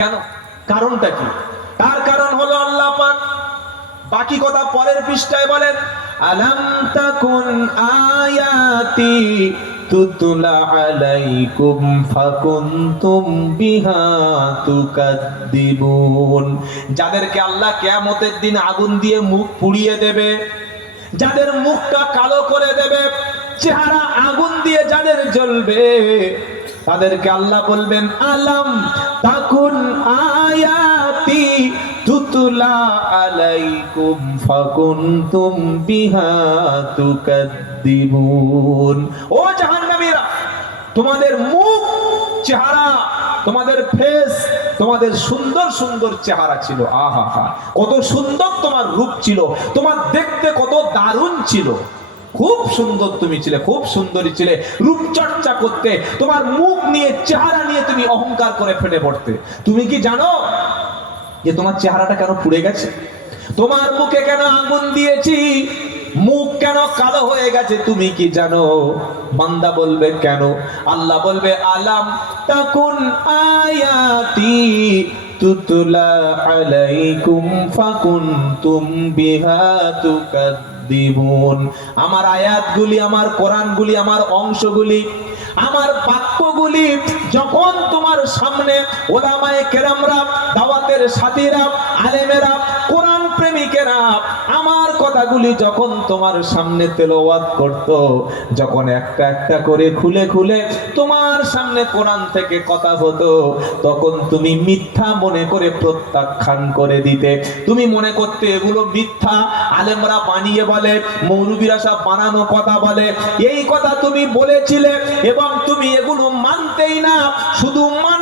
কেন? কারণটা কি? তার কারণ হলো আল্লাহ পাক বাকি কথা পরের পৃষ্ঠায় বলেন, আলাম তাকুন আয়াতি তুতলা আলাইকুম ফাকুনতুম বিহা তুকাদ্দিবুন। যাদেরকে আল্লাহ কিয়ামতের দিন আগুন দিয়ে মুখ পুড়িয়ে দেবে, যাদের মুখটা কালো করে দেবে, চেহারা আগুন দিয়ে যাদের জ্বলবে তাদেরকে আল্লাহ বলবেন, আলাম তাকুন আয়াতি, তুতলা আলাইকুম ফাকুনতুম বিহা তুকাদ্দিবুন। ও জাহান্নামীরা, তোমাদের মুখ, চেহারা, তোমাদের ফেস তোমাদের সুন্দর সুন্দর চেহারা ছিল। আহা হা, কত সুন্দর তোমার রূপ ছিল, তোমার দেখতে কত দারুণ ছিল। খুব সুন্দর তুমি ছিলে, খুব সুন্দরী ছিলে। রূপচর্চা করতে, তোমার মুখ নিয়ে, চেহারা নিয়ে তুমি অহংকার করে ফেটে পড়তে। তুমি কি জানো যে তোমার চেহারাটা কেন পুড়ে গেছে? তোমার মুখে কেন আগুন দিয়েছি? মুখ কেন কালো হয়ে গেছে? তুমি কি জানো? বান্দা বলবে, কেন? আল্লাহ বলবে, আলাম তাকুন আয়াতি তুতুলা আলাইকুম ফাকুনতুম বিহা তুকাদ্দিবুন আমার আয়াতগুলি, আমার কোরআনগুলি, আমার অংশগুলি, আমার বাক্যগুলি যখন তোমার সামনে ওলামায়ে কেরামরা, দাওয়াতের সাথীরা, আলেমেরা, কোরআন প্রেমিকেরা আমার কথাগুলি যখন তোমার সামনে তেলাওয়াত করত, যখন একটা একটা করে খুলে খুলে তোমার সামনে কোরআন থেকে কথা হতো, তখন তুমি মিথ্যা মনে করে প্রত্যাখ্যান করে দিতে। তুমি মনে করতে এগুলো মিথ্যা, আলেমরা বানিয়ে বলে, মৌলবীরা সব বানানো কথা বলে। এই কথা তুমি বলেছিলে এবং তুমি এগুলো মানতেই না, শুধু মানা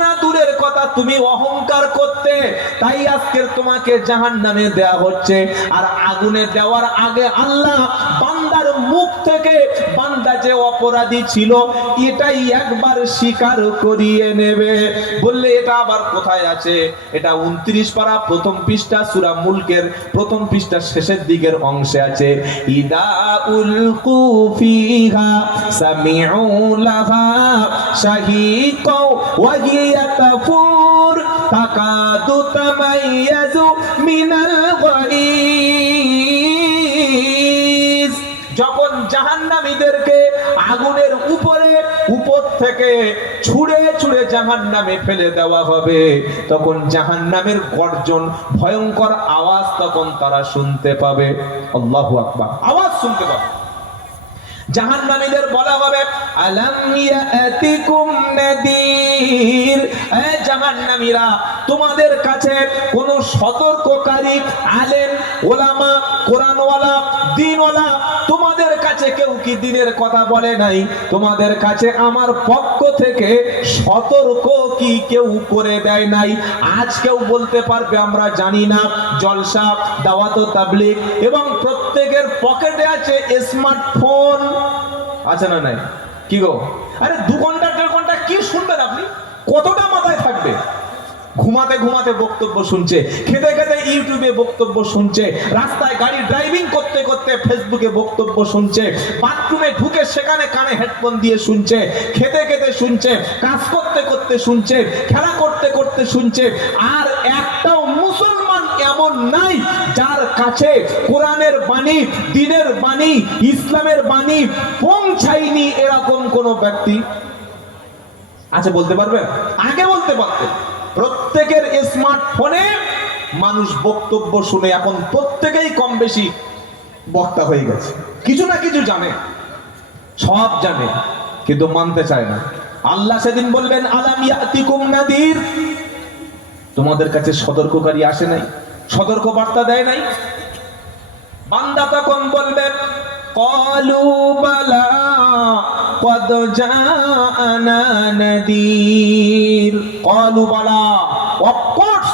কথা তুমি অহংকার করতে, তাই আজকের তোমাকে জাহান নামে দেয়া হচ্ছে। আর আগুনে দেওয়ার আগে আল্লাহ বান্দার মুখ থেকে যে অপরাধী ছিল, এটাই একবার স্বীকার করিয়ে নেবে। বললে, এটা আবার কোথায় আছে? এটা উনত্রিশ পারা প্রথম পৃষ্ঠা, সুরা মুলকের প্রথম পৃষ্ঠা, শেষের দিকের অংশে আছে। ইদা উলকু ফিহা সামিউ লাহা শাহিকাও ওয়া তাফুর, তাকাদু তামাইয়াজু মিনাল আগুনের উপরে, উপর থেকে ছুঁড়ে ছুঁড়ে জাহান্নামে ফেলে দেওয়া হবে। তখন জাহান্নামের গর্জন, ভয়ঙ্কর আওয়াজ তখন তারা শুনতে পাবে। আকবার। আওয়াজ শুনতে পাবে। জাহান্নামীদের বলা হবে, আলাম ইয়াতিকুম নাদির? এ জাহান্নামীরা তোমাদের কাছে কোনো সতর্ককারী, আলেম, ওলামা, কোরআনওয়ালা দ্বীনওয়ালা তোমাদের কাছে কেউ কি দিনের কথা বলে নাই? তোমাদের কাছে আমার পক্ষ থেকে সতর্ক কি কেউ করে দেয় নাই? আজ কেউ বলতে পারবে, আমরা জানি না। জলসা, দাওয়াত ও তাবলিগ এবং প্রত্যেকের পকেটে আছে স্মার্টফোন। আছে না নাই? কি গো? আরে দু ঘণ্টা, দেড় ঘণ্টা কি শুনবেন আপনি? কতটা মাথায় থাকবে? ঘুমাতে ঘুমাতে বক্তব্য শুনছে, খেতে খেতে ইউটিউবে বক্তব্য শুনছে, রাস্তায় গাড়ি ড্রাইভিং করতে করতে ফেসবুকে বক্তব্য শুনছে বাথরুমে ঢুকে সেখানে কানে হেডফোন দিয়ে শুনছে, খেতে খেতে শুনছে, কাজ করতে করতে শুনছে, খেলা করতে করতে শুনছে, আর একটাও মুসলমান এমন নাই যার কাছে কোরআনের বাণী, দিনের বাণী, ইসলামের বাণী পৌঁছায়নি এরকম কোন ব্যক্তি। আচ্ছা বলতে পারবেন? আগে বলতে পারতেন। প্রত্যেকের স্মার্টফোনে মানুষ বক্তব্য শুনে এখন প্রত্যেকেই কম বেশি বক্তা হয়ে গেছে। কিছু না কিছু জানে, সব জানে, কিন্তু মানতে চায় না। আল্লাহ সেদিন বলবেন, আলাম নাদির? তোমাদের কাছে সতর্ককারী আসে নাই, সতর্ক বার্তা দেয় নাই। বান্দা তখন বলবে কলু قد جاءنا نذير নদীর بلى of course,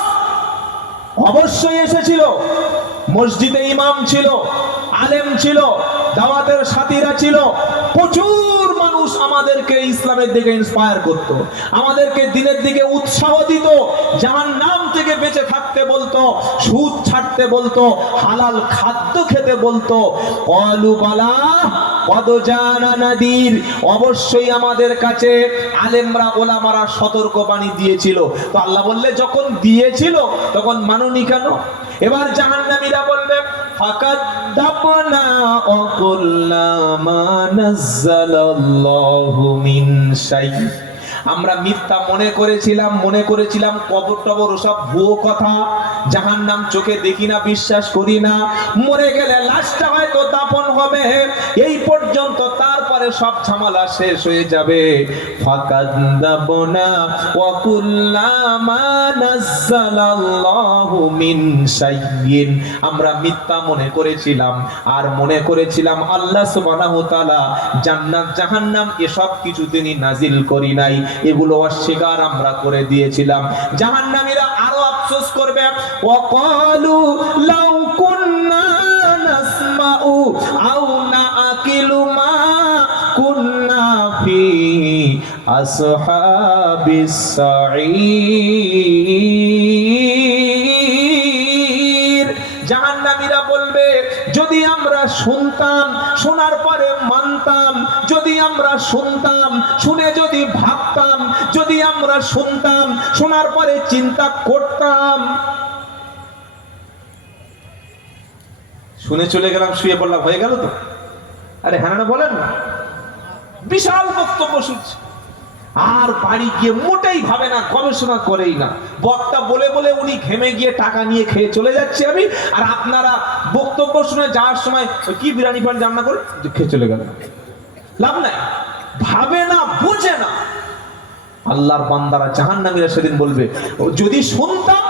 অবশ্যই এসেছিল। মসজিদে ইমাম ছিল, আলেম ছিল, দাওয়াতের সাথীরা ছিল, প্রচুর মানুষ আমাদেরকে ইসলামের দিকে ইন্সপায়ার করত, আমাদেরকে দিনের দিকে উৎসাহ দিত, জাহান নাম থেকে বেঁচে থাকতে বলতো, সুদ ছাড়তে বলতো, হালাল খাদ্য খেতে বলতো। কলু বালা কদজানা নাদির, অবশ্যই আমাদের কাছে আলেমরা, ওলামারা সতর্ক বাণী দিয়েছিল। তো আল্লাহ বললে, যখন দিয়েছিল, তখন মাননি কেন? এবার জাহান্নামীরা বলবে ফাকাদ দাপনা ما نزل الله মিন شيء আমরা মিথ্যা মনে করেছিলাম মনে করেছিলাম, কবর টবর ওসব ভুয়ো কথা। জাহান নাম চোখে দেখি না, বিশ্বাস করি না। মরে গেলে লাশটা হয়তো দাপন হবে। এই পর্যন্ত তারপরে সব ঝামেলা শেষ হয়ে যাবে। আমরা মিথ্যা মনে করেছিলাম আর মনে করেছিলাম আল্লাহ সুবহানাহু জান্নাত, জাহান্নাম এসব কিছু তিনি নাজিল করি নাই। এগুলো অস্বীকার আমরা করে দিয়েছিলাম। জাহান্নামীরা আরও আফসোস করবে। ওয়াকালু লাউ আসহাবিস সাঈর জাহান্নামীরা বলবে, যদি আমরা শুনতাম, শোনার পরে মানতাম, যদি আমরা শুনতাম, শুনে যদি ভাবতাম, যদি আমরা শুনতাম, শোনার পরে চিন্তা করতাম। শুনে চলে গেলাম, শুয়ে পড়লাম, হয়ে গেল তো? আরে হ্যাঁ বলেন না। বিশাল বক্তব্য শুনছে। আর বাড়ি গিয়ে মোটেই ভাবে না, গবেষণা করেই না। বক্তা বলে বলে উনি ঘেমে গিয়ে টাকা নিয়ে খেয়ে চলে যাচ্ছে আমি, আর আপনারা বক্তব্য শুনে যাওয়ার সময় কি বিরিয়ানি পান রান্না করে খেয়ে চলে গেল। লাভ নাই। ভাবে না, বুঝে না। আল্লাহর বান্দারা জাহান্নামীরা সেদিন বলবে যদি শুনতাম,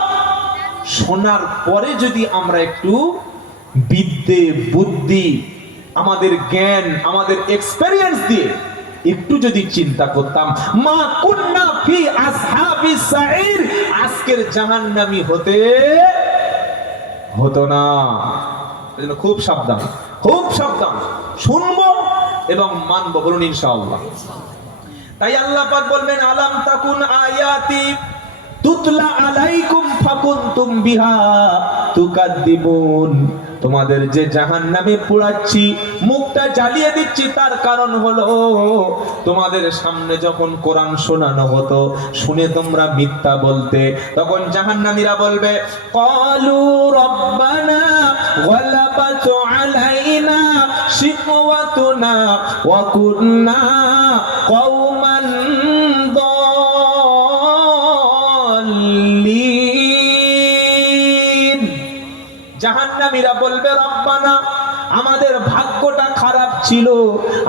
শোনার পরে যদি আমরা একটু বিদ্যে, বুদ্ধি, আমাদের জ্ঞান, আমাদের এক্সপেরিয়েন্স দিয়ে একটু যদি চিন্তা করতাম, মা কুন্না ফি আসহাবি সাইর আজকের জাহান্নামী হতে হতো না। এজন্য খুব সাবধান খুব সাবধান। শুনব এবং মানবো বলুন ইনশাআল্লাহ। তাই আল্লাহ পাক বলবেন, আলাম তাকুন আয়াতি তুতলা আলাইকুম ফাকুনতুম বিহা তুকাদ্দিবুন তোমাদের যে জাহান্নামে পোড়াচ্ছি, মুখটা জ্বালিয়ে দিচ্ছি, তার কারণ হলো, তোমাদের সামনে যখন কোরআন শোনানো হতো, শুনে তোমরা মিথ্যা বলতে, তখন জাহান্নামীরা বলবে, কলু রব্বানা ওয়ালাবাতু আলাইনা আমাদের ভাগ্যটা খারাপ ছিল,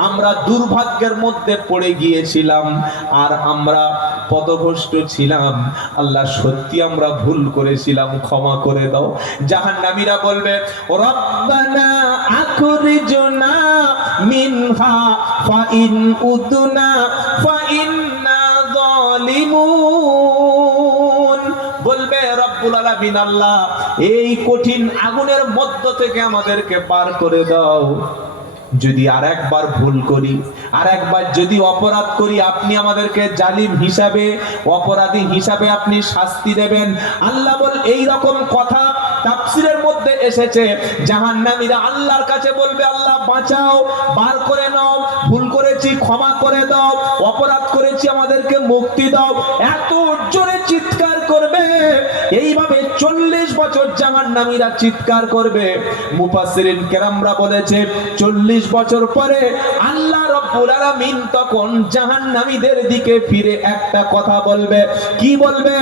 আমরা দুর্ভাগ্যের মধ্যে পড়ে গিয়েছিলাম, আর আমরা পদভ্রষ্ট ছিলাম। আল্লাহ, সত্যি আমরা ভুল করেছিলাম, ক্ষমা করে দাও। জাহান্নামীরা বলবে, রব্বানা আখরিজনা মিনহা, ফাইন উদনা, ফাইন্না যালিমুন আলামিন এই কঠিন আগুনের মধ্য থেকে আমাদেরকে পার করে দাও। যদি আর একবার ভুল করি আর একবার যদি অপরাধ করি, আপনি আমাদেরকে জালিম হিসাবে, অপরাধী হিসাবে আপনি শাস্তি দেবেন। আল্লাহ বল এই রকম কথা তাফসিরের মধ্যে এসেছে। জাহান্নামীরা আল্লাহর কাছে বলবে, আল্লাহ, বাঁচাও, বার করে নাও, ভুল করেছি, ক্ষমা করে দাও, অপরাধ করেছি, আমাদেরকে মুক্তি দাও। এত এইভাবে চল্লিশ বছর জাহান্নামীরা চিৎকার করবে। মুফাসসিরিন কেরামরা বলেছে, চল্লিশ বছর পরে আল্লাহ তখন জাহান্নামীদের দিকে ফিরে একটা কথা বলবে। কি বলবে?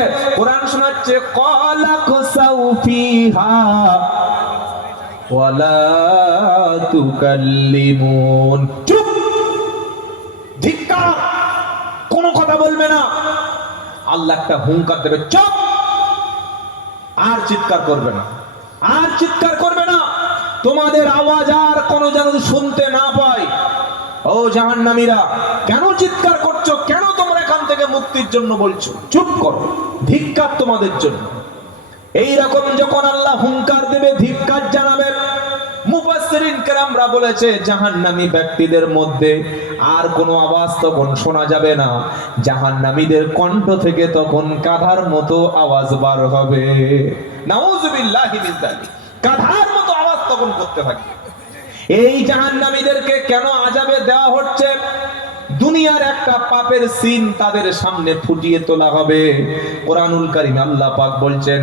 কোনো কথা বলবে না। আল্লাহ একটা হুঙ্কার দেবে, চুপ! আর চিৎকার করবে না। আর চিৎকার করবে না। তোমাদের আওয়াজ আর কোনো যেন শুনতে না পায়। ও জাহান্নামীরা, কেন চিৎকার করছ? কেন তোমরা এখান থেকে মুক্তির জন্য বলছো? চুপ করো, ধিক্কার তোমাদের জন্য। এই রকম যখন আল্লাহ হুঙ্কার দেবে, ধিক্কার জানাবে কেরামরা বলেছে, জাহান্নামী ব্যক্তিদের মধ্যে আর কোনো আওয়াজ তখন শোনা যাবে না। জাহান্নামীদের কণ্ঠ থেকে তখন কাঁধার মতো আওয়াজ বার হবে। কাঁধার মতো আওয়াজ তখন করতে থাকবে এই জাহান্নামীদেরকে কেন আজাবে দেওয়া হচ্ছে? দুনিয়ার একটা পাপের সিন তাদের সামনে ফুটিয়ে তোলা হবে। কোরআনুল কারীম আল্লাহ পাক বলছেন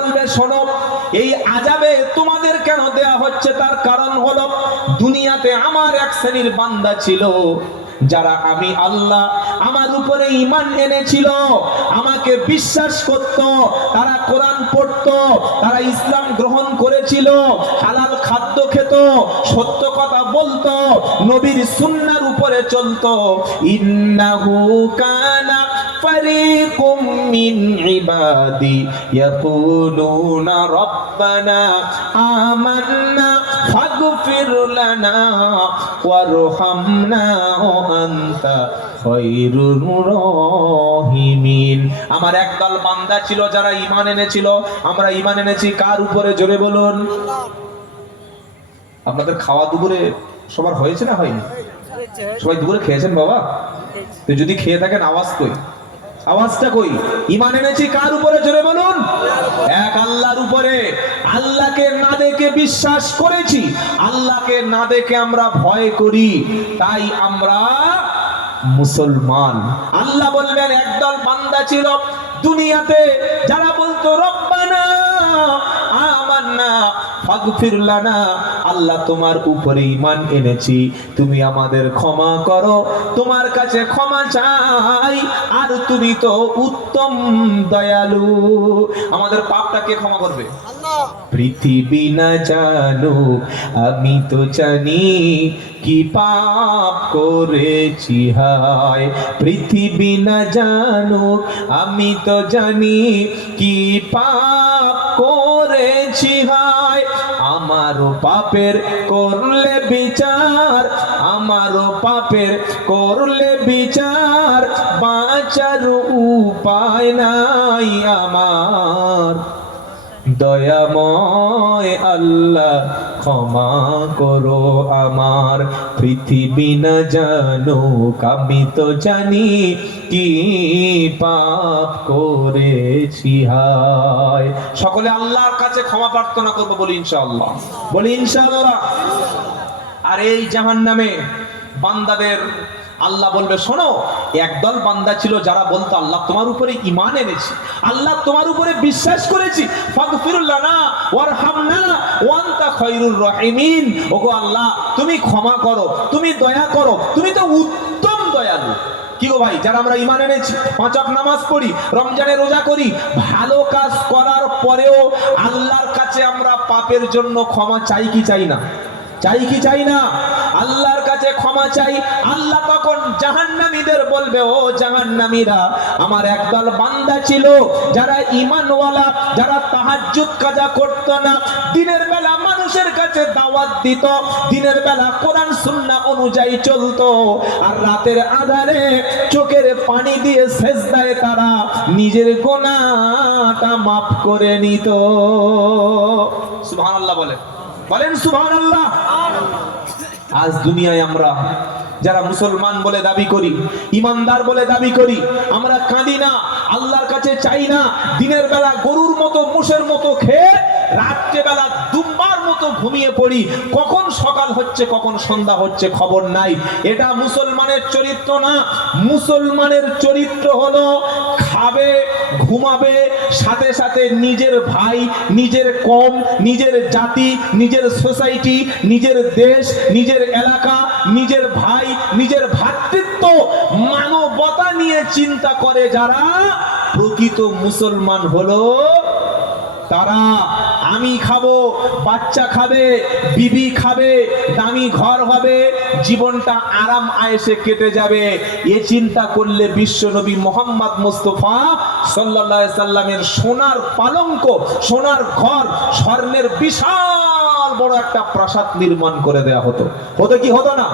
এই আজাবে তোমাদের কেন দেয়া হচ্ছে? তার কারণ হলো, দুনিয়াতে আমার এক শ্রেণির বান্দা ছিল, যারা আমি আল্লাহ আমার উপরে ইমান এনেছিল, আমাকে বিশ্বাস করত, তারা কোরআন পড়ত, তারা ইসলাম গ্রহণ করেছিল, হালাল খাদ্য খেত, সত্য কথা বলতো, নবীর সুন্নার উপরে চলত। ইন্নাহু কানা ইবাদি ইয়াকুলুনা রব্বানা আমান্না ফাগফির লানা ওয়ারহামনা আনতা খায়রুর রাহিমিন আমার একদল বান্দা ছিল যারা ইমান এনেছিল। আমরা ইমান এনেছি কার উপরে? জোরে বলুন। আপনাদের খাওয়া দুপুরে সবার হয়েছে না হয়নি? সবাই দুপুরে খেয়েছেন বাবা? যদি খেয়ে থাকেন আওয়াজ কই? আওয়াজটা কই? ইমান এনেছি কার উপরে? জোরে বলুন। এক আল্লাহর উপরে। আল্লাহকে না দেখে বিশ্বাস করেছি। আল্লাহকে না দেখে আমরা ভয় করি। তাই আমরা মুসলমান। আল্লাহ বলবেন, একদল বান্দা ছিল দুনিয়াতে। যারা বলতো, রব্বানা, আমান্না ফাগফির লানা আল্লাহ তোমার উপরে ঈমান এনেছি। তুমি আমাদের ক্ষমা করো তোমার কাছে ক্ষমা চাই আর তুমি তো উত্তম দয়ালু। আমাদের পাপটাকে ক্ষমা করবে? পৃথিবী না জানো আমি তো জানি কি পাপ করেছি হায়। পৃথিবী না জানো আমি তো জানি কি পাপ করেছি হায়। আমারও পাপের করলে বিচার আমারও পাপের করলে বিচার বাঁচার উপায় নাই আমার। দয়াময় আল্লাহ ক্ষমা করো আমার পৃথিবী না জানো আমি তো জানি কি পাপ করেছি, হায়। সকলে আল্লাহর কাছে ক্ষমা প্রার্থনা করব, বলি ইনশাআল্লাহ। বলি ইনশাআল্লাহ। আর এই জাহান নামে বান্দাদের আল্লাহ বলবে, শোনো, একদল বান্দা ছিল যারা বলতো, আল্লাহ তোমার উপরে ইমান এনেছি, আল্লাহ তোমার উপরে বিশ্বাস করেছি ওগো আল্লাহ, তুমি ক্ষমা করো, তুমি দয়া করো, তুমি তো উত্তম দয়ালু। কি গো ভাই, যারা আমরা ইমান এনেছি, পাঁচ ওয়াক্ত নামাজ পড়ি, রমজানে রোজা করি, ভালো কাজ করার পরেও আল্লাহর কাছে আমরা পাপের জন্য ক্ষমা চাই কি চাই না? চাই কি চাই না? আল্লাহর কাছে ক্ষমা চাই। আল্লাহ তখন জাহান্নামীদের বলবে, ও জাহান্নামীরা, আমার একদল বান্দা ছিল, যারা ইমানওয়ালা যারা তাহাজ্জুদ কাজা করত না। দিনের বেলা মানুষের কাছে দাওয়াত দিত, দিনের বেলা কোরআন সুন্নাহ অনুযায়ী চলতো। আর রাতের আধারে চোখের পানি দিয়ে শেষ সেজদায় তারা নিজের গোনাটা মাফ করে নিত। সুবহানাল্লাহ বলে বলেন সুবহানাল্লাহ। আজ দুনিয়ায় আমরা যারা মুসলমান বলে দাবি করি, ইমানদার বলে দাবি করি, আমরা কাঁদি না, আল্লাহর কাছে চাই না, দিনের বেলা গরুর মতো, মোষের মতো খেয়ে রাত্রে বেলা দুম্বার মতো ঘুমিয়ে পড়ি। কখন সকাল হচ্ছে, কখন সন্ধ্যা হচ্ছে খবর নাই। এটা মুসলমানের চরিত্র না। মুসলমানের চরিত্র হলো, খাবে ঘুমাবে সাথে সাথে নিজের ভাই, নিজের কম, নিজের জাতি, নিজের সোসাইটি, নিজের দেশ, নিজের এলাকা, নিজের ভাই, নিজের ভাতৃত্ব মানবতা নিয়ে চিন্তা করে যারা প্রকৃত মুসলমান হলো তারা আমি খাব, বাচ্চা খাবে, বিবি খাবে, দামি ঘর হবে, জীবনটা আরাম আয়েসে কেটে যাবে। এ চিন্তা করলে বিশ্ব নবী মোহাম্মদ মুস্তফা সাল্লাহ সাল্লামের সোনার পালঙ্ক, সোনার ঘর, স্বর্ণের বিশাল বড় একটা প্রাসাদ নির্মাণ করে দেয়া হতো। হতো কি হতো না?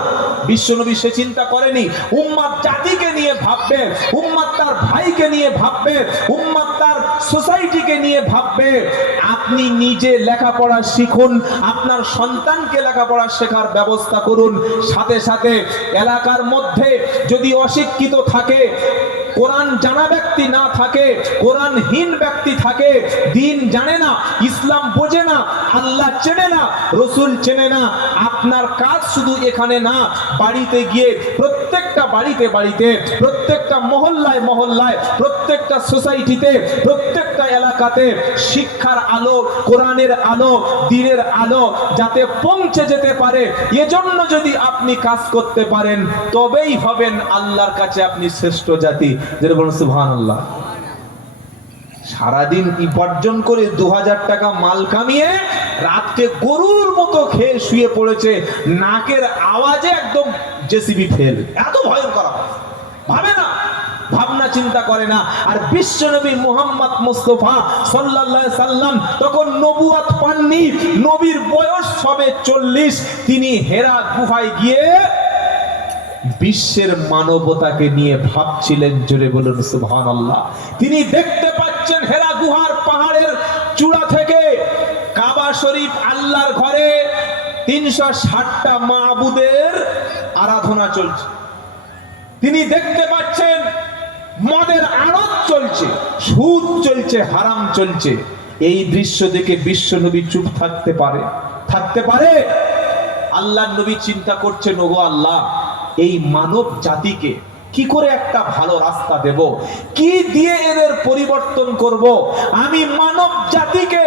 বিশ্বনবী সে চিন্তা করেনি। উম্মাদ জাতিকে নিয়ে ভাববে, উম্মাদ তার ভাইকে নিয়ে ভাববে, উম্মাদ সোসাইটিকে নিয়ে ভাববে, আপনি নিজে লেখাপড়া শিখুন, আপনার সন্তানকে লেখাপড়া শেখার ব্যবস্থা করুন। সাথে সাথে এলাকার মধ্যে যদি অশিক্ষিত থাকে, কোরআন জানা ব্যক্তি না থাকে, কোরআনহীন ব্যক্তি থাকে, দিন জানে না, ইসলাম বোঝে না, আল্লাহ চেনে না, রসুল চেনে না, আপনার কাজ শুধু এখানে না, বাড়িতে গিয়ে প্রত্যেকটা বাড়িতে বাড়িতে প্রত্যেকটা মহল্লায় মহল্লায়, প্রত্যেকটা সোসাইটিতে প্রত্যেকটা এলাকাতে শিক্ষার আলো, কোরআনের আলো, দিনের আলো যাতে পৌঁছে যেতে পারে। এজন্য যদি আপনি কাজ করতে পারেন, তবেই হবেন আল্লাহর কাছে আপনি শ্রেষ্ঠ জাতি। যেরকম সুবহান আল্লাহ সারাদিন উপার্জন করে দু হাজার টাকা মাল কামিয়ে রাতকে গরুর মতো খেয়ে শুয়ে পড়েছে, নাকের আওয়াজে একদম জেসিবি ফেল এত ভয়ঙ্কর আওয়াজ। চিন্তা করে না। আর বিশ্বনবী মুহাম্মদ মুস্তফা সাল্লাল্লাহু সাল্লাম তখন নবুয়াত পাননি। নবীর বয়স সবে চল্লিশ। তিনি হেরা গুহায় গিয়ে বিশ্বের মানবতাকে নিয়ে ভাবছিলেন, জোরে বলুন সুবহান আল্লাহ তিনি দেখতে পাচ্ছেন হেরা গুহার পাহাড়ের চূড়া থেকে কাবা শরীফ আল্লাহর ঘরে তিনশো ষাটটা মাহবুদের আরাধনা চলছে। তিনি দেখতে পাচ্ছেন মদের আড়ত চলছে, সুদ চলছে, হারাম চলছে। এই দৃশ্য দেখে বিশ্ব নবী চুপ থাকতে পারে। থাকতে পারে? আল্লাহ নবী চিন্তা করছেন, ওগো আল্লাহ, এই মানব জাতিকে কি করে একটা ভালো রাস্তা দেব? কি দিয়ে এদের পরিবর্তন করব? আমি মানব জাতিকে,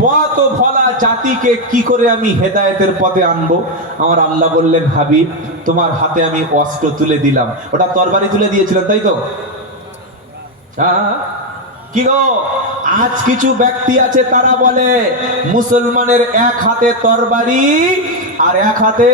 পথ ভলা জাতিকে কি করে আমি হেদায়েতের পথে আনব? আমার আল্লাহ বললেন, হাবিব, তোমার হাতে আমি অস্ত্র তুলে দিলাম। ওটা তরবারি তুলে দিয়েছিলেন, তাই তো? কি গো? আজ কিছু ব্যক্তি আছে, তারা বলে, মুসলমানের এক হাতে তরবারি আর এক হাতে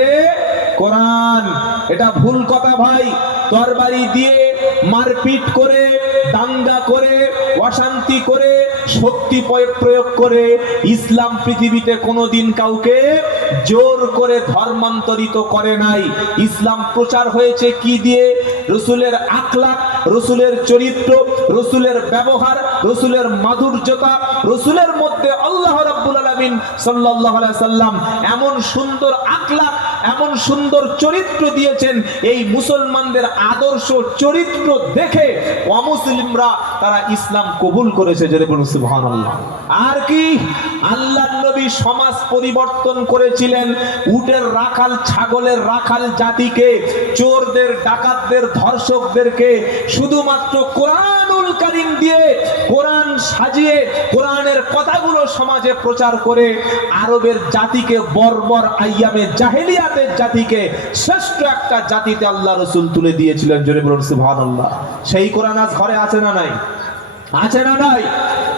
কোরআন। এটা ভুল কথা ভাই। তরবারি দিয়ে মারপিট করে দাঙ্গা করে, অশান্তি করে, শক্তি প্রয়োগ- করে ইসলাম পৃথিবীতে কোনোদিন কাউকে জোর করে ধর্মান্তরিত করে নাই। ইসলাম প্রচার হয়েছে কি দিয়ে? রসুলের আখলাখ, রসুলের চরিত্র, রসুলের ব্যবহার, রসুলের মাধুর্যতা, রসুলের মধ্যে আল্লাহ রাব্বুল আলামিন সাল্লাল্লাহু আলাইহি সাল্লাম এমন সুন্দর আখলাক, এমন সুন্দর চরিত্র দিয়েছেন, এই মুসলমানদের আদর্শ চরিত্র দেখে অমুসলিমরা তারা ইসলাম কবুল করেছে যদি বলুন সুবহানাল্লাহ। আর কি? আল্লাহ নবী সমাজ পরিবর্তন করেছিলেন, উটের রাখাল, ছাগলের রাখাল জাতিকে, চোরদের, ডাকাতদের, ধর্ষকদেরকে, শুধুমাত্র কোরআনুল কারিম দিয়ে সাজিয়ে কোরআনের কথাগুলো সমাজে প্রচার করে আরবের জাতিকে বর্বর আইয়ামে জাহেলিয়াতের জাতিকে শ্রেষ্ঠ একটা জাতিতে আল্লাহ রসুল তুলে দিয়েছিলেন। জোরে বলুন সুবহানাল্লাহ। সেই কোরআন আজ ঘরে আছে না নাই? আছে না নাই?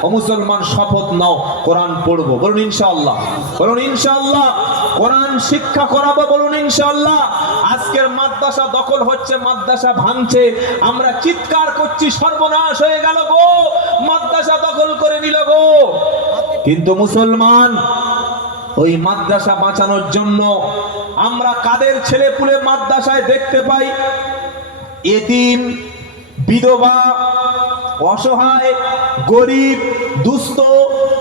মুসলমান শপথ নাও, কোরআন পড়ব। বলুন ইনশাআল্লাহ। বলুন ইনশাআল্লাহ, কোরআন শিক্ষা করাবো, বলুন ইনশাআল্লাহ। আজকের মাদ্রাসা দখল হচ্ছে, মাদ্রাসা ভাঙছে। আমরা চিৎকার করছি, সর্বনাশ হয়ে গেল গো। মাদ্রাসা দখল করে নিল গো। কিন্তু মুসলমান, ওই মাদ্রাসা বাঁচানোর জন্য আমরা কাদের ছেলে পুলে মাদ্রাসায় দেখতে পাই? এতিম, বিধবা অসহায়, গরিব, দুস্থ,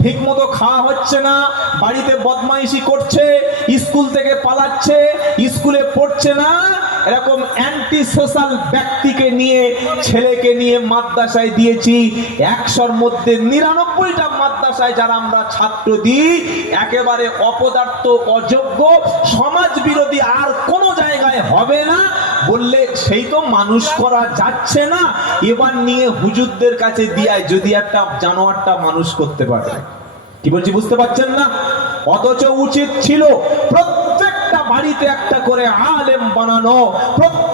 ঠিকমতো খাওয়া হচ্ছে না, বাড়িতে বদমাইশি করছে, স্কুল থেকে পালাচ্ছে, স্কুলে পড়ছে না, এরকম অ্যান্টি সোশ্যাল ব্যক্তিকে নিয়ে, ছেলেকে নিয়ে মাদ্রাসায় দিয়েছি, একশোর মধ্যে নিরানব্বইটা মাদ্রাসায় যারা আমরা ছাত্র দিই, একেবারে অপদার্থ, অযোগ্য সমাজ বিরোধী আর কোনো জায়গায় হবে না বললে, সেই তো মানুষ করা যাচ্ছে না। এবার নিয়ে হুজুরদের কাছে দিয়ায় যদি একটা জানোয়ারটা মানুষ করতে পারে। কি বলছি, বুঝতে পারছেন না? অথচ উচিত ছিল প্রত্যেকটা বাড়িতে একটা করে আলেম বানানো প্রত্যেকটা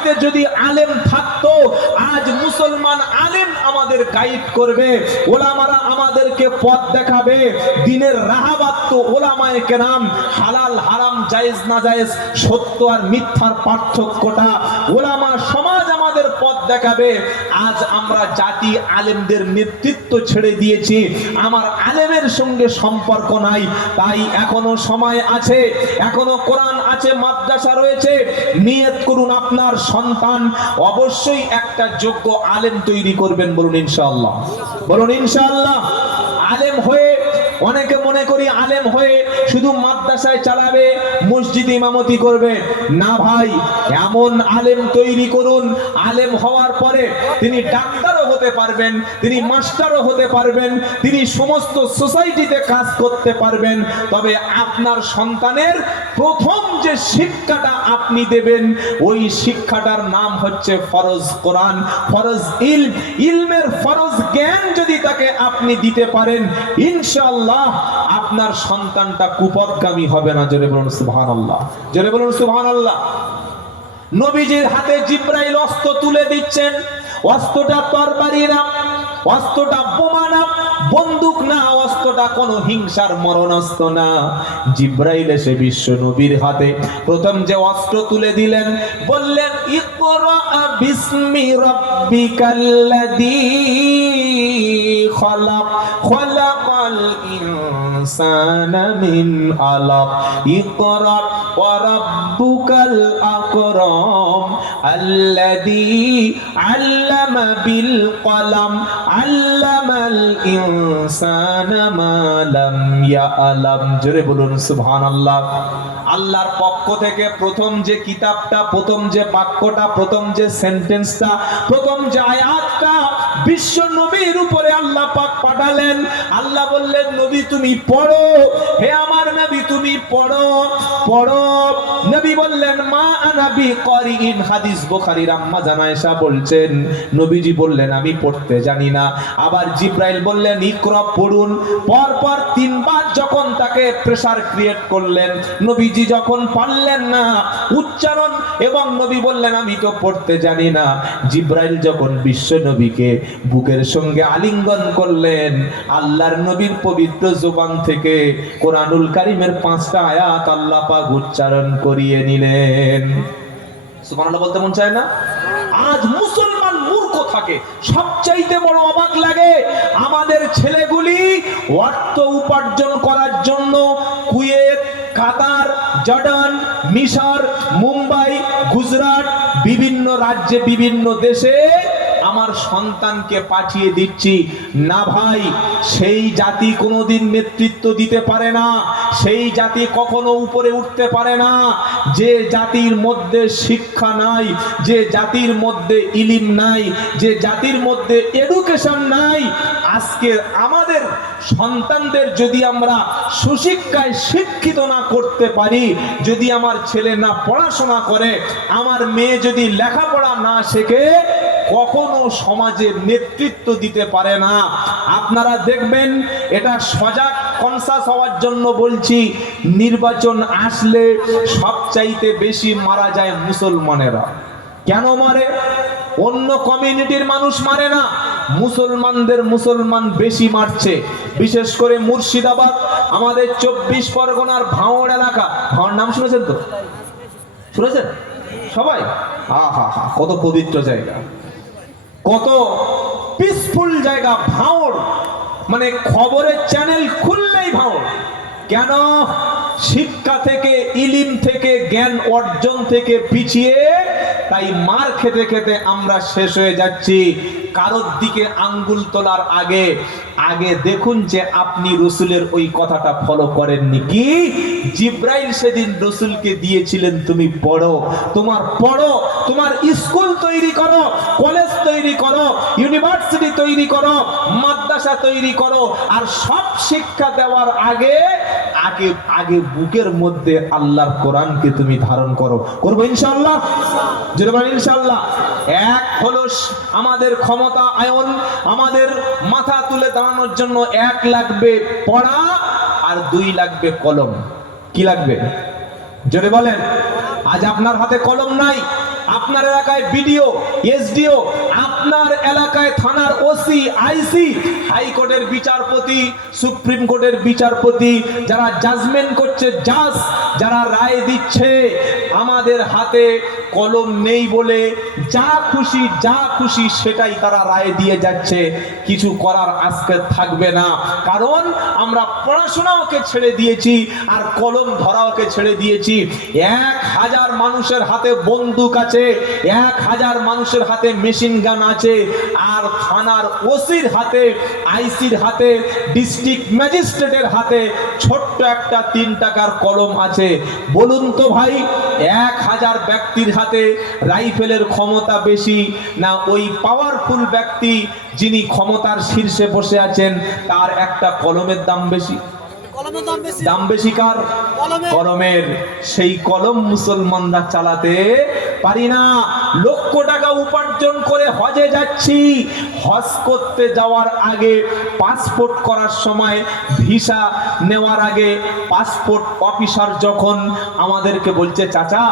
বাড়িতে যদি আলেম থাকতো, আজ মুসলমান আলেম আমাদের গাইড করবে, ওলামারা আমাদেরকে পথ দেখাবে, দিনের রাহাবাত তো ওলামায় কেরাম, হালাল, হারাম, জায়েজ, না জায়েজ, সত্য আর মিথ্যার পার্থক্যটা ওলামা সমাজ আমাদের পথ দেখাবে, আজ আমরা জাতি আলেমদের নেতৃত্ব ছেড়ে দিয়েছি। আমার আলেমের সঙ্গে সম্পর্ক নাই, তাই এখনও সময় আছে, এখনও কোরআন আছে, মাদ্রাসা রয়েছে। নিয়ত করুন আপনার সন্তান, অবশ্যই একটা যোগ্য আলেম তৈরি করবেন বলুন ইনশাআল্লাহ। বলুন ইনশাআল্লাহ, আলেম হয়ে অনেকে মনে করি আলেম হয়ে শুধু মাদ্রাসায় চালাবে, মসজিদ ইমামতি করবে। না ভাই, এমন আলেম তৈরি করুন। আলেম হওয়ার পরে তিনি ডাক্তারও হতে পারবেন, তিনি মাস্টারও হতে পারবেন, তিনি সমস্ত সোসাইটিতে কাজ করতে পারবেন। তবে আপনার সন্তানের প্রথম যে শিক্ষাটা আপনি দেবেন, ওই শিক্ষাটার নাম হচ্ছে ফরজ কোরআন, ফরজ ইলম। ইলমের ফরজ জ্ঞান যদি তাকে আপনি দিতে পারেন, ইনশাআল্লাহ আপনার সন্তানটা কুপদগামী হবে না। জোরে বলুন সুবহানাল্লাহ। জোরে বলুন সুবহানাল্লাহ। নবীজির হাতে জিব্রাইল অস্ত্র তুলে দিচ্ছেন। অস্ত্রটা তরবারি না, অস্ত্রটা বোমা না, বন্দুক না, অস্ত্রটা কোনো হিংসার মরণাস্ত্র না। জিব্রাইল এসে বিশ্ব নবীর হাতে প্রথম যে অস্ত্র তুলে দিলেন, বললেন, ইকরা বিসমি রাব্বিকাল্লাযী খলাক খলাকাল ইনসানা মিন আলাক। ইকরা ওয়া রাব্বুকাল আকরাম আল্লাহর পক্ষ থেকে প্রথম যে কিতাবটা, প্রথম যে বাক্যটা, প্রথম যে সেন্টেন্সটা, প্রথম যে আয়াতটা বিশ্ব নবীর উপরে আল্লাহ পাক পাঠালেন। আল্লাহ বললেন, নবী, তুমি পড়ো। হে আমার তুমি পড়ো পড়ো। নবী বললেন, মা আনাবি করিন হাদিস বুখারীর আম্মা জানায়েশা বলছেন, নবীজি বললেন, আমি পড়তে জানি না। আবার জিব্রাইল বললেন, ইকরা, পড়ুন। পর পর তিনবার যখন তাকে প্রেসার ক্রিয়েট করলেন, নবীজি যখন পারলেন না, উচ্চারণ এবং নবী বললেন, আমি তো পড়তে জানি না। জিব্রাইল যখন বিশ্ব নবীকে বুকের সঙ্গে আলিঙ্গন করলেন, আল্লাহর নবীর পবিত্র জোবান থেকে কোরআনুল কারিমের পাঁচটা আয়াত আল্লাহ পাক উচ্চারণ করিয়ে নিলেন। সুবহানাল্লাহ বলতে মন চায় না? আজ মুসলমান মূর্খ থাকে, সবচাইতে বড় অবাক লাগে আমাদের ছেলেগুলি অর্থ উপার্জন করার জন্য কুয়েত, কাতার, জর্ডান, মিশর, মুম্বাই, গুজরাট, বিভিন্ন রাজ্যে, বিভিন্ন দেশে আমার সন্তানকে পাঠিয়ে দিচ্ছি। না ভাই, সেই জাতি কোনোদিন নেতৃত্ব দিতে পারে না। সেই জাতি কখনো উপরে উঠতে পারে না। যে জাতির মধ্যে শিক্ষা নাই, যে জাতির মধ্যে ইলিম নাই, যে জাতির মধ্যে এডুকেশন নাই, আজকে আমাদের সন্তানদের যদি আমরা সুশিক্ষায় শিক্ষিত না করতে পারি, যদি আমার ছেলে না পড়াশোনা করে, আমার মেয়ে যদি লেখাপড়া না শেখে কখনো সমাজে নেতৃত্ব দিতে পারে না। আপনারা দেখবেন, এটা সজাগ কনসাস হওয়ার জন্য বলছি, নির্বাচন আসলে সবচাইতে বেশি মারা যায় মুসলমানেরা। কেন মারে? অন্য কমিউনিটির মানুষ মারে না। মুসলমানদের মুসলমান বেশি মারছে। বিশেষ করে মুর্শিদাবাদ, আমাদের চব্বিশ পরগনার ভাঁড় এলাকা। ভাঁড় নাম শুনেছেন তো? শুনেছেন? সবাই? হা হা হা, কত পবিত্র জায়গা। কত পিসফুল জায়গা ভাঁড় মানে খবরের চ্যানেল খুললেই ভাঁড় কেন? শিক্ষা থেকে, ইলিম থেকে, জ্ঞান অর্জন থেকে পিছিয়ে তাই মার খেতে খেতে আমরা শেষ হয়ে যাচ্ছি। কারোর দিকে আঙ্গুল তোলার আগে আগে দেখুন যে আপনি রসুলের ওই কথাটা ফলো করেননি কি? জিব্রাইল সেদিন রসুলকে দিয়েছিলেন, তুমি পড়ো, তোমার পড়ো, তোমার স্কুল তৈরি করো, কলেজ তৈরি করো, ইউনিভার্সিটি তৈরি করো, মাদ্রাসা তৈরি করো। আর সব শিক্ষা দেওয়ার আগে আগে আগে বুকের মধ্যে আল্লাহর কোরআনকে তুমি ধারণ করো। করব ইনশাল্লাহ ইনশাআল্লাহ। এক হলো আমাদের ক্ষমতা আয়ন, আমাদের মাথা তুলে দাঁড়ানোর জন্য এক লাগবে পড়া আর দুই লাগবে কলম। কি লাগবে? জোরে বলেন। আজ আপনার হাতে কলম নাই। আপনার এলাকায় বিডিও, এসডিও, আপনার এলাকায় থানার ওসি, আইসি, হাইকোর্টের বিচারপতি, সুপ্রিম কোর্টের বিচারপতি, যারা জাজমেন্ট করছে জাজ যারা রায় দিচ্ছে, আমাদের হাতে কলম নেই বলে যা খুশি যা খুশি সেটাই তারা রায় দিয়ে যাচ্ছে। কিছু করার আজকে থাকবে না। কারণ আমরা পড়াশোনাকে ছেড়ে দিয়েছি আর কলম ধরাওকে ছেড়ে দিয়েছি। এক হাজার মানুষের হাতে বন্দুক আছে, এক হাজার মানুষের হাতে মেশিন গান আছে, আর থানার ওসির হাতে, আইসির হাতে, ডিস্ট্রিক্ট ম্যাজিস্ট্রেটের হাতে ছোট্ট একটা তিন টাকার কলম আছে। বলুন তো ভাই, এক হাজার ব্যক্তির হাতে রাইফেলের ক্ষমতা বেশি না ওই পাওয়ারফুল ব্যক্তি যিনি ক্ষমতার শীর্ষে বসে আছেন, তার একটা কলমের দাম বেশি? দাম বেশি। কার। কলমের। সেই কলম মুসলমানরা চালাতে পারি না। লক্ষ টাকা উপার্জন করে হজে যাচ্ছি। হজ করতে যাওয়ার আগে পাসপোর্ট করার সময় ভিসা নেওয়ার আগে পাসপোর্ট অফিসার যখন আমাদেরকে বলছে চাচা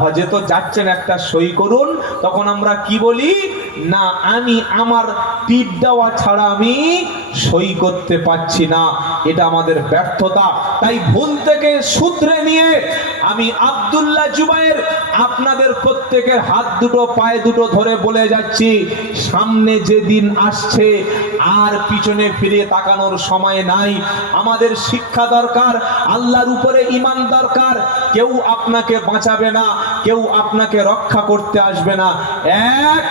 হজে তো যাচ্ছেন একটা সই করুন। তখন আমরা কি বলি? না আমি আমার টিপ দেওয়া ছাড়া আমি সই করতে পারছি না। এটা আমাদের ব্যর্থতা। তাই ভুল থেকে সূত্রে নিয়ে আমি আব্দুল্লাহ জুবাইর আপনাদের প্রত্যেকের হাত দুটো, পায়ে দুটো ধরে বলে যাচ্ছি, সামনে যে দিন আসছে, আর পিছনে ফিরে তাকানোর সময় নাই। আমাদের শিক্ষা দরকার, আল্লাহর উপরে ইমান দরকার। কেউ আপনাকে বাঁচাবে না, কেউ আপনাকে রক্ষা করতে আসবে না। এক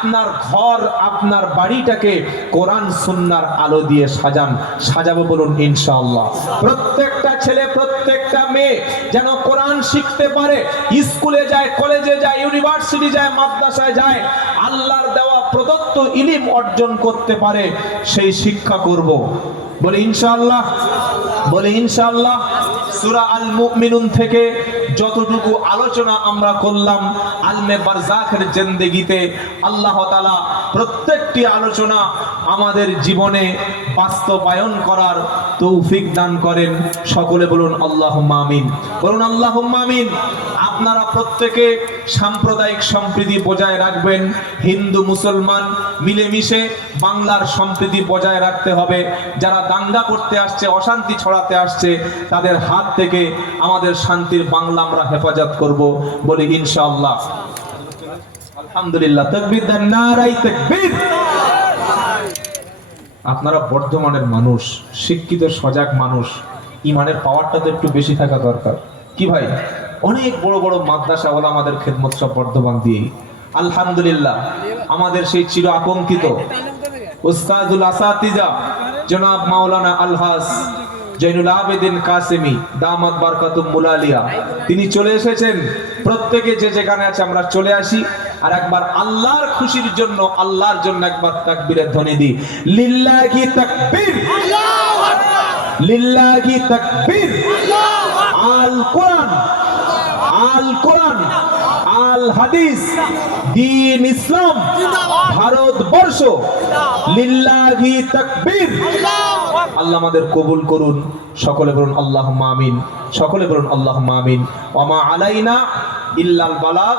আপনার ঘর, আপনার বাড়িটাকে কোরআন, সুন্নার আলো দিয়ে সাজান। সাজাবো বলুন, ইনশাআল্লাহ। প্রত্যেকটা ছেলে, প্রত্যেকটা মেয়ে যেন কোরআন শিখতে পারে। স্কুলে যায়, কলেজে যায়, ইউনিভার্সিটি যায়, মাদ্রাসায় যায়, আল্লাহর দেওয়া প্রদত্ত ইলিম অর্জন করতে পারে। সেই শিক্ষা করব। বলে, ইনশাআল্লাহ। বলে, ইনশাআল্লাহ। সূরা আল মুমিনুন থেকে যতটুকু আলোচনা আমরা করলাম আলমে বারজাখের জিন্দেগিতে আল্লাহ তাআলা প্রত্যেকটি আলোচনা আমাদের জীবনে বাস্তবায়ন করার তৌফিক দান করেন। সকলে বলুন আল্লাহ মামিন বলুন আল্লাহ মামিন আপনারা প্রত্যেকে সাম্প্রদায়িক সম্প্রীতি বজায় রাখবেন। হিন্দু, মুসলমান, মিলেমিশে বাংলার সম্প্রীতি বজায় রাখতে হবে। যারা দাঙ্গা করতে আসছে, অশান্তি ছড়াতে আসছে, তাদের হাত থেকে আমাদের শান্তির বাংলা আমরা হেফাজত করব বলি ইনশাআল্লাহ। আপনারা বর্ধমানের মানুষ, শিক্ষিত, সজাগ মানুষ, ইমানের পাওয়ারটা তো একটু বেশি থাকা দরকার। কি ভাই? অনেক বড় বড় মাদ্রাসা ওলা আমাদের খেদমত সব বর্ধমান দিয়ে আলহামদুলিল্লাহ, আমাদের সেই চির আকঙ্কিত উস্তাদুল মাওলানা জৈনুল আবেদিন কাসেমি তিনি চলে এসেছেন। প্রত্যেকে যে যেখানে আছে আমরা চলে আসি। আর একবার আল্লাহর খুশির জন্য আল্লাহর জন্য একবার তাকবীরের ধ্বনি দিই। লিল্লাহি তাকবীর। আল্লাহু আকবার। লিল্লাহি তাকবীর। আল কোরআন। আল কোরআন। আল হাদিস। দিন ইসলাম। ভারতবর্ষ। লিল্লাহি তাকবীর। আল্লাহ আমাদের কবুল করুন। সকলে বলুন আল্লাহ আমিন। সকলে বলুন আল্লাহ আমিন। ওমা আলাইনা ইল্লাল বালাগ।